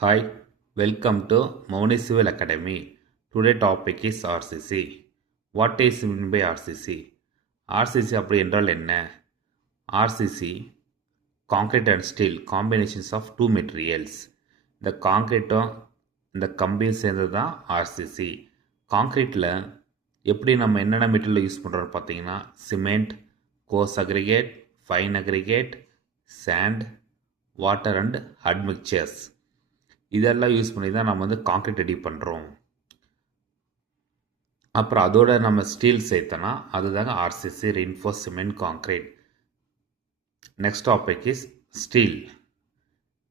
Hi, welcome to Mauni Civil Academy. Today topic is RCC. What is meant by RCC? RCC அப்படி என்றால் என்ன? RCC concrete and steel combinations of two materials. இந்த காங்கிரீட்டும் இந்த கம்பியும் சேர்ந்தது தான் RCC. காங்கிரீட்டில் எப்படி நம்ம என்னென்ன மெட்டீரியல் யூஸ் பண்ணுறோம்னு பார்த்தீங்கன்னா cement, coarse aggregate, fine aggregate, sand, water and admixtures இதெல்லாம் யூஸ் பண்ணி தான் நம்ம வந்து காங்கிரீட் ரெடி பண்ணுறோம். அப்புறம் அதோட நம்ம ஸ்டீல் சேர்த்தோன்னா அதுதாங்க RCC, reinforce cement concrete. Next topic is steel.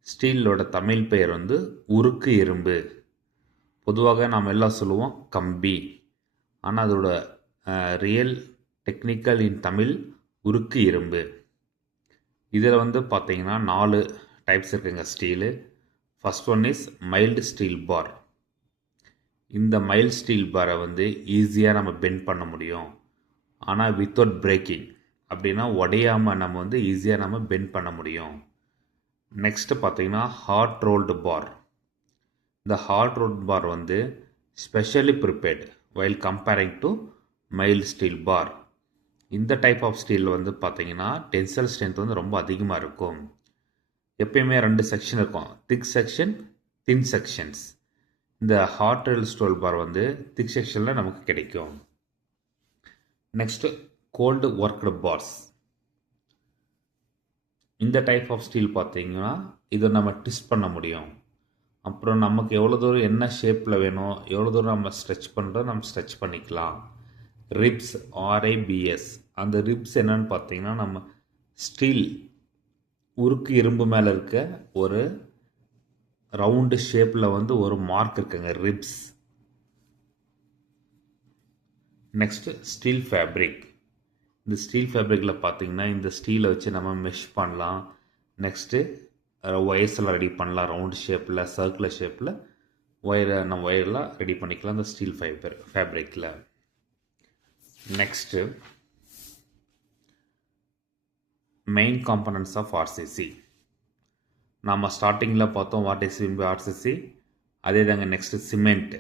ஸ்டீலோட தமிழ் பெயர் வந்து உருக்கு இரும்பு. பொதுவாக நாம் எல்லாம் சொல்லுவோம் கம்பி, ஆனால் அதோட ரியல் டெக்னிக்கல் இன் தமிழ் உருக்கு இரும்பு. இதில் வந்து பார்த்தீங்கன்னா 4 டைப்ஸ் இருக்குங்க steel. First one is mild steel bar. இந்த மைல்டு ஸ்டீல் பாரை வந்து ஈஸியாக நம்ம பெண்ட் பண்ண முடியும், ஆனால் வித்தவுட் பிரேக்கிங், அப்படின்னா உடையாமல் நம்ம வந்து ஈஸியாக நம்ம பெண்ட் பண்ண முடியும். நெக்ஸ்ட்டு பார்த்தீங்கன்னா ஹாட் ரோல்டு பார். இந்த ஹாட் ரோல்டு பார் வந்து specially prepared while comparing to mild steel bar. இந்த டைப் ஆஃப் ஸ்டீல் வந்து பார்த்தீங்கன்னா டென்சைல் ஸ்ட்ரென்த் வந்து ரொம்ப அதிகமாக இருக்கும். எப்பயுமே 2 செக்ஷன் இருக்கும், திக் செக்ஷன், தின் செக்ஷன்ஸ். இந்த ஹாட் ரோல்டு ஸ்டீல் பார் வந்து திக் செக்ஷனில் நமக்கு கிடைக்கும். Next cold worked bars. இந்த டைப் ஆஃப் ஸ்டீல் பார்த்தீங்கன்னா இதை நம்ம ட்விஸ்ட் பண்ண முடியும். அப்புறம் நமக்கு எவ்வளோ தூரம் என்ன ஷேப்பில் வேணும், எவ்வளோ தூரம் நம்ம ஸ்ட்ரெச் பண்ணுறோம், நம்ம ஸ்ட்ரெச் பண்ணிக்கலாம். Ribs, RIBS. அந்த ரிப்ஸ் என்னன்னு பார்த்தீங்கன்னா நம்ம ஸ்டீல் உருக்கு இரும்பு மேலே இருக்க ஒரு ரவுண்டு ஷேப்பில் வந்து ஒரு மார்க் இருக்குங்க, ரிப்ஸ். Next steel fabric. இந்த ஸ்டீல் ஃபேப்ரிக்கில் பார்த்தீங்கன்னா இந்த ஸ்டீலை வச்சு நம்ம மெஷ் பண்ணலாம். நெக்ஸ்ட்டு ஒயர்ஸ் எல்லாம் ரெடி பண்ணலாம், ரவுண்டு ஷேப்பில், சர்க்குலர் ஷேப்பில் நம்ம ஒயர்லாம் ரெடி பண்ணிக்கலாம் இந்த ஸ்டீல் ஃபேப்ரிக்கில். Next main components of RCC. நாம் ஸ்டார்டிங்கில் பார்த்தோம் what is mean by RCC. அதே தாங்க நெக்ஸ்ட்டு சிமெண்ட்டு.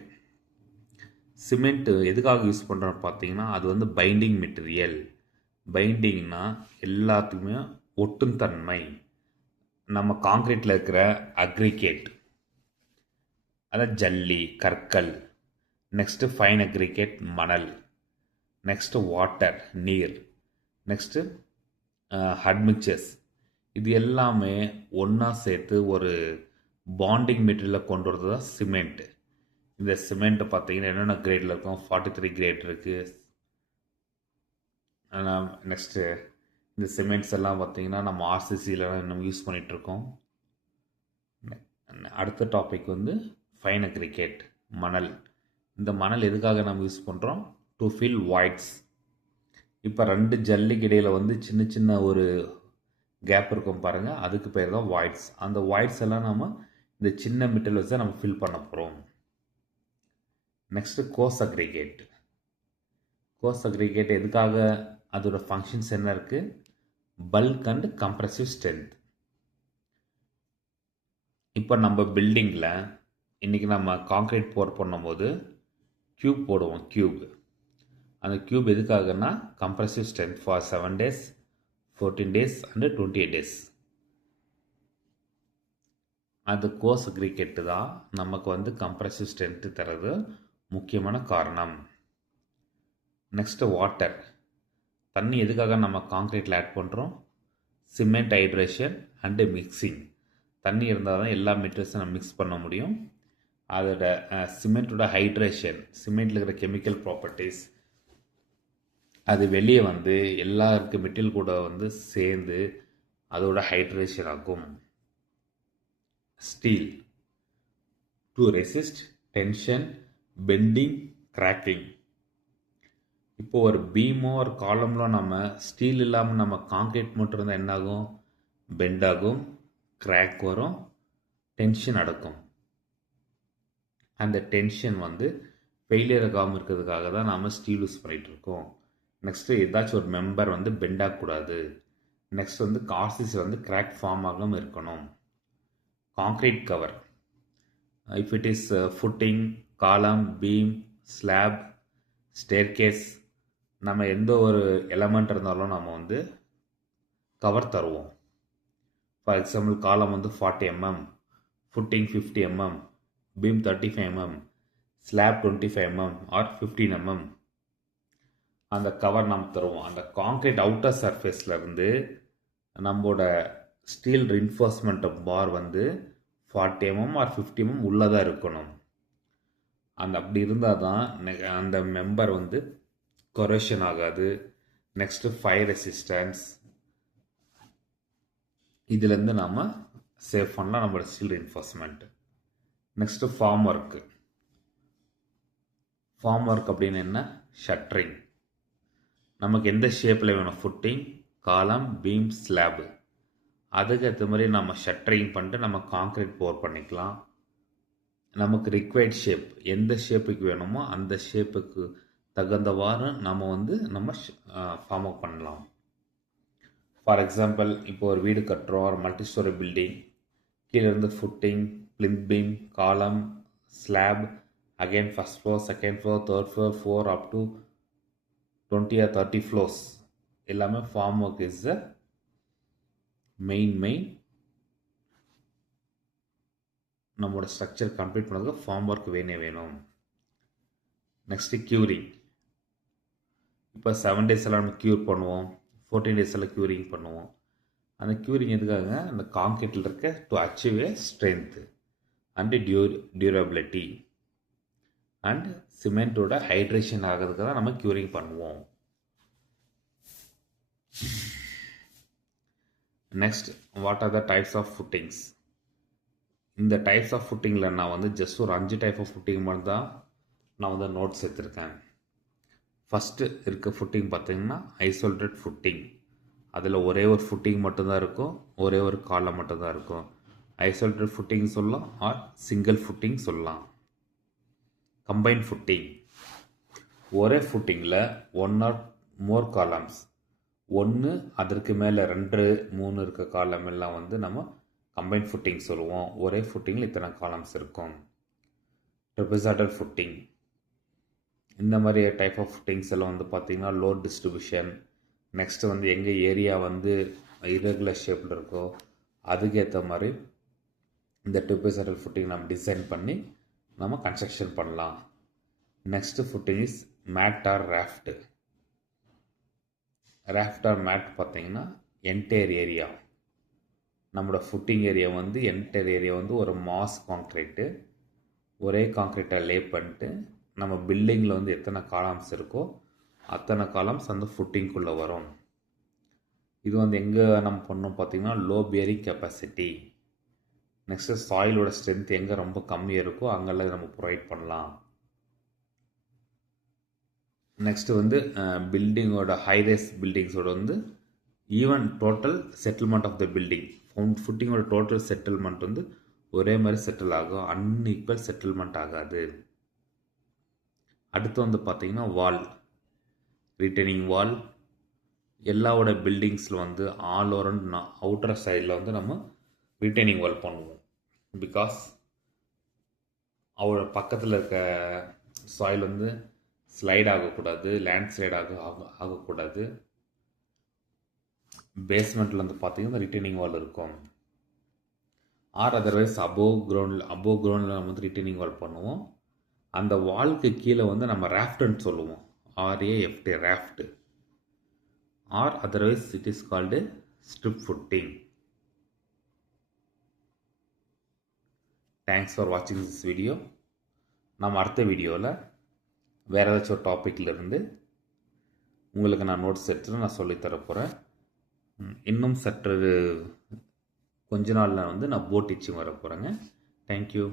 சிமெண்ட்டு எதுக்காக யூஸ் பண்ணுறோன்னு பார்த்தீங்கன்னா அது வந்து பைண்டிங் மெட்டீரியல். பைண்டிங்னா எல்லாத்துக்குமே ஒட்டும் தன்மை. நம்ம காங்கிரீட்டில் இருக்கிற அக்ரிகேட், அதாவது ஜல்லி, கற்கள். நெக்ஸ்ட்டு ஃபைன் அக்ரிகேட், மணல். நெக்ஸ்ட்டு வாட்டர், நீர். Next admixtures. இது எல்லாமே ஒன்றா சேர்த்து ஒரு பாண்டிங் மெட்டீரியலில் கொண்டு வரது தான் சிமெண்ட்டு. இந்த சிமெண்ட்டு பார்த்தீங்கன்னா என்னென்ன கிரேடில் இருக்கும், 43 கிரேட் இருக்குது. நெக்ஸ்ட்டு இந்த சிமெண்ட்ஸ் எல்லாம் பார்த்தீங்கன்னா நம்ம RCCயில் நம்ம யூஸ் பண்ணிகிட்ருக்கோம். அடுத்த டாபிக் வந்து ஃபைன் அக்ரிகேட், மணல். இந்த மணல் எதுக்காக நம்ம யூஸ் பண்ணுறோம், டு ஃபில் வாய்ட்ஸ். இப்போ 2 ஜல்லிக்கு இடையில் வந்து சின்ன சின்ன ஒரு கேப் இருக்கும் பாருங்கள், அதுக்கு பேர் தான் வாய்ட்ஸ். அந்த வாய்ட்ஸ் எல்லாம் நம்ம இந்த சின்ன மெட்டீரியல் வச்சு நம்ம ஃபில் பண்ண போகிறோம். Next course aggregate. Course aggregate எதுக்காக, அதோட ஃபங்க்ஷன்ஸ் என்ன இருக்குது, பல்க் அண்ட் கம்ப்ரெசிவ் ஸ்ட்ரென்த். இப்போ நம்ம பில்டிங்கில் இன்றைக்கி நம்ம கான்க்ரீட் போர் பண்ணும்போது க்யூப் போடுவோம், க்யூப். அந்த க்யூப் எதுக்காகனா compressive strength for 7 days, 14 days and 28 days. அது கோர்ஸ் அக்ரிகேட்டு தான் நமக்கு வந்து கம்ப்ரெசிவ் ஸ்ட்ரென்த்து தரது முக்கியமான காரணம். Next water. தண்ணி எதுக்காக நம்ம கான்க்ரீட்டில் ஆட் பண்ணுறோம், சிமெண்ட் ஹைட்ரேஷன் அண்டு மிக்சிங். தண்ணி இருந்தால் தான் எல்லா மெட்டீரியல்ஸும் நம்ம மிக்ஸ் பண்ண முடியும். அதோட சிமெண்ட்டோட ஹைட்ரேஷன், சிமெண்ட்டில் இருக்கிற கெமிக்கல் ப்ராப்பர்ட்டிஸ் அது வெளியே வந்து எல்லா இருக்க மெட்டீரியல் கூட வந்து சேர்ந்து அதோட ஹைட்ரேஷன் ஆகும். Steel to resist tension, bending, cracking. இப்போ ஒரு பீமோ ஒரு காலம்ல நம்ம ஸ்டீல் இல்லாமல் நம்ம கான்க்ரீட் மட்டும் இருந்தால் என்ன ஆகும், பெண்ட் ஆகும், கிராக் வரும், டென்ஷன் நடக்கும். அந்த டென்ஷன் வந்து ஃபெயிலியர் ஆகாமல் இருக்கிறதுக்காக தான் நாம் ஸ்டீல் யூஸ் பண்ணிகிட்ருக்கோம். நெக்ஸ்ட்டு ஏதாச்சும் ஒரு மெம்பர் வந்து பெண்ட் ஆகக்கூடாது. நெக்ஸ்ட் வந்து RCC வந்து கிராக் ஃபார்ம் ஆகாமல் இருக்கணும். Concrete cover. If it is footing, column, beam, slab, staircase, நம்ம எந்த ஒரு எலமெண்ட் இருந்தாலும் நம்ம வந்து கவர் தருவோம். ஃபார் எக்ஸாம்பிள் காலம் வந்து 40 mm, footing 50 mm, beam 35 mm, slab 25 mm or 15 mm அந்த கவர் நம்ம தருவோம். அந்த கான்கிரீட் அவுட்டர் சர்ஃபேஸ்லேருந்து நம்மளோட ஸ்டீல் ரின்ஃபோர்ஸ்மெண்ட் பார் வந்து 40 mm ஆர் 50 mm உள்ளதாக இருக்கணும். அப்படி இருந்தால் தான் அந்த மெம்பர் வந்து கொரோஷன் ஆகாது. நெக்ஸ்ட்டு ஃபயர் ரெசிஸ்டன்ஸ், இதுலேருந்து நாம் சேவ் பண்ணலாம் நம்மளோட steel reinforcement. Next form work. Form work அப்படின்னு என்ன? ஷட்டரிங். நமக்கு எந்த ஷேப்பில் வேணும், ஃபுட்டிங், காலம், பீம், ஸ்லாபு, அதுக்கேற்ற மாதிரி நம்ம ஷட்டரிங் பண்ணிட்டு நம்ம கான்க்ரீட் போர் பண்ணிக்கலாம். நமக்கு ரிக்வயர்ட் ஷேப் எந்த ஷேப்புக்கு வேணுமோ அந்த ஷேப்புக்கு தகுந்தவாறு நம்ம ஃபார்ம் அப் பண்ணலாம். ஃபார் எக்ஸாம்பிள், இப்போ ஒரு வீடு கட்டுறோம், ஒரு மல்டி ஸ்டோரி பில்டிங், கீழே இருந்து footing, plinth beam, column, slab, again first floor, second floor, third floor, 4 up to 20 or 30 floors எல்லாமே form work is the main நம்மளோட ஸ்ட்ரக்சர் கம்ப்ளீட் பண்ணுறதுக்கு ஃபார்ம் ஒர்க் வேணும். Next curing. இப்போ 7 days எல்லாம் நம்ம cure பண்ணுவோம், 14 days எல்லாம் க்யூரிங் பண்ணுவோம். அந்த க்யூரிங் எதுக்காக? அந்த கான்கிரீட்டில் இருக்க to achieve a strength and durability and சிமெண்ட்டோட ஹைட்ரேஷன் ஆகிறதுக்கு தான் நம்ம க்யூரிங் பண்ணுவோம். Next, what are the types of footings? இந்த டைப்ஸ் ஆஃப் ஃபுட்டிங்கில் நான் வந்து ஜஸ்ட் ஒரு 5 டைப் ஆஃப் ஃபுட்டிங் மட்டும் தான் நான் வந்து நோட்ஸ் எடுத்திருக்கேன். ஃபஸ்ட்டு இருக்க ஃபுட்டிங் பார்த்தீங்கன்னா ஐசோலேட்டட் ஃபுட்டிங். அதில் ஒரே ஒரு ஃபுட்டிங் மட்டும்தான் இருக்கும், ஒரே ஒரு காலம் மட்டும்தான் இருக்கும். ஐசோலேட்டட் ஃபுட்டிங் சொல்லலாம் ஆர் சிங்கிள் ஃபுட்டிங் சொல்லலாம். கம்பைன் ஃபுட்டிங், ஒரே ஃபுட்டிங்கில் 1 or more காலம்ஸ், 1 அதற்கு மேலே 2, 3 இருக்க காலம் எல்லாம் வந்து நம்ம கம்பைன் ஃபுட்டிங் சொல்லுவோம். ஒரே ஃபுட்டிங்கில் இத்தனை காலம்ஸ் இருக்கும். ட்ரெபசாய்டல் ஃபுட்டிங், இந்த மாதிரி டைப் ஆஃப் ஃபுட்டிங்ஸ் எல்லாம் வந்து பார்த்திங்கன்னா லோட் டிஸ்ட்ரிபியூஷன். நெக்ஸ்ட்டு வந்து எங்கள் ஏரியா வந்து இரெகுலர் ஷேப்பில் இருக்கோ அதுக்கேற்ற மாதிரி இந்த ட்ரெபசாய்டல் ஃபுட்டிங் நம்ம டிசைன் பண்ணி நம்ம கன்ஸ்ட்ரக்ஷன் பண்ணலாம். Next footing is mat or raft. Raft or mat பார்த்திங்கன்னா என்டையர் ஏரியா, நம்மளோட ஃபுட்டிங் ஏரியா வந்து என்டையர் ஏரியா வந்து ஒரு மாஸ் கான்க்ரீட்டு, ஒரே கான்க்ரீட்டை லே பண்ணிட்டு நம்ம பில்டிங்கில் வந்து எத்தனை காலம்ஸ் இருக்கோ அத்தனை காலம்ஸ் அந்த ஃபுட்டிங்குள்ளே வரும். இது வந்து எங்கே நம்ம பண்ணோம் பார்த்திங்கன்னா லோ பியரிங் கெப்பாசிட்டி. நெக்ஸ்ட்டு சாயிலோட ஸ்ட்ரென்த் எங்கே ரொம்ப கம்மியாக இருக்கோ அங்கெல்லாம் நம்ம ப்ரொவைட் பண்ணலாம். நெக்ஸ்ட்டு வந்து பில்டிங்கோட ஹைரேஸ் பில்டிங்ஸோட வந்து even total settlement of the building, ஃபுட்டிங்கோட டோட்டல் செட்டில்மெண்ட் வந்து ஒரே மாதிரி செட்டில் ஆகும், அன்ஈக்குவல் செட்டில்மெண்ட் ஆகாது. அடுத்து வந்து பார்த்திங்கன்னா வால், ரிட்டர்னிங் வால். எல்லாவோட பில்டிங்ஸில் வந்து ஆல் ஓவர் அவுட்டர் சைடில் வந்து நம்ம ரிட்டர்னிங் வால் பண்ணுவோம். பிகாஸ் அவரோட பக்கத்தில் இருக்க சாயில் வந்து ஸ்லைட் ஆகக்கூடாது, லேண்ட் ஸ்லைட் ஆகக்கூடாது. பேஸ்மெண்ட்டில் வந்து பார்த்திங்கன்னா ரிட்டர்னிங் வால் இருக்கும். ஆர் அதர்வைஸ் அபோவ் கிரவுண்டில் நம்ம வந்து ரிட்டர்னிங் வால் பண்ணுவோம். அந்த வால்க்கு கீழே வந்து நம்ம ராஃப்ட்னு சொல்லுவோம், RAFT, raft. Or otherwise it is called strip footing. Thanks for வாட்சிங் திஸ் வீடியோ. நம்ம அடுத்த வீடியோவில் வேறு ஏதாச்சும் ஒரு டாப்பிக்கில் இருந்து உங்களுக்கு நான் நோட்ஸ் எடுத்துட்டு நான் சொல்லித்தர போகிறேன். இன்னும் சற்று கொஞ்ச நாளில் வந்து நான் போட் டீச்சிங் வர போகிறேங்க. தேங்க்யூ.